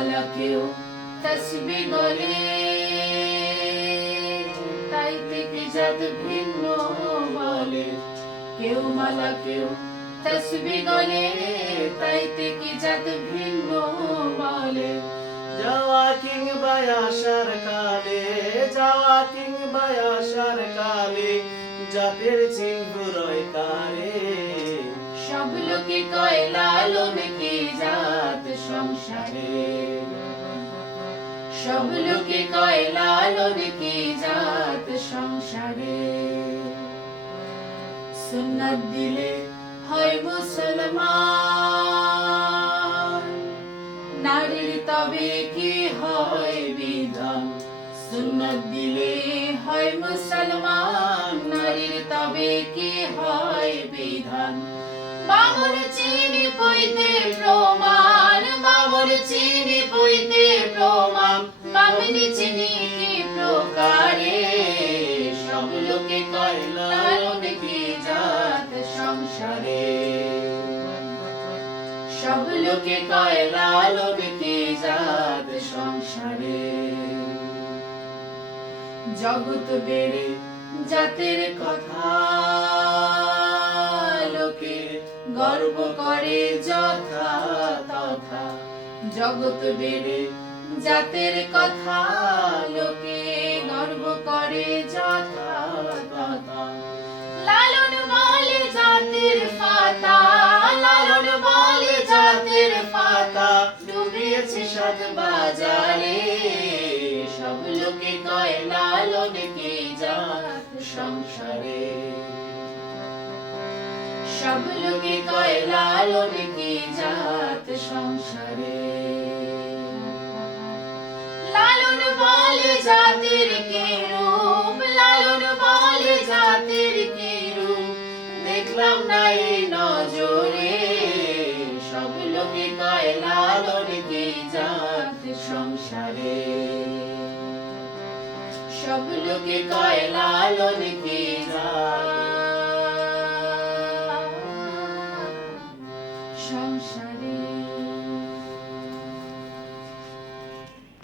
মালা কেউ তসবিহ গলে, তাই থেকে জাত ভিন্ন বলে। কেউ মালা কেউ তসবিহ গলে, তাই থেকে জাত ভিন্ন বলে। যাওয়া কিংবা আসার কালে, যাওয়া কিংবা আসার কালে, জাতের চিহ্ন রয় কারে। সব লোকে কয় লালন কি জাত সংসারে, সব লোকে কয় লালন কি জাত সংসারে। সুন্নাত দিলে হয় মুসলমান, নারীর তবে কি হয় বিধান। সুন্নাত দিলে হয় মুসলমান, নারীর তবে কি হয় বিধান। বামন চিনি পইতে প্রমাণ, বামন চিনি পইতে প্রমাণ, বামনি চিনি কি প্রকারে। সব লোকে কয় লালন কি জাত সংসারে, সব লোকে কয় লালন কি জাত সংসারে। জগৎ বেড়ে জাতের কথা লোকে গর্ব করে যথা তথা। জগৎ বেড়ে জাতের কথা লোকে গর্ব করে যথা তথা। লালন বলে জাতের ফাতা, লালন বলে জাতের ফাতা, ডুবিয়েছে সাত বাজারে। সব লোকে কয় লালন কি জাত সংসারে, সব লোকে কয় লালন কি জাত সংসারে। লালন বলে জাতের কি রূপ, লালন বলে জাতের কি রূপ, দেখলাম না এই নজরে। সব লোকে কয় লালন কি জাত সংসারে, সব লোকে কয় লালন কি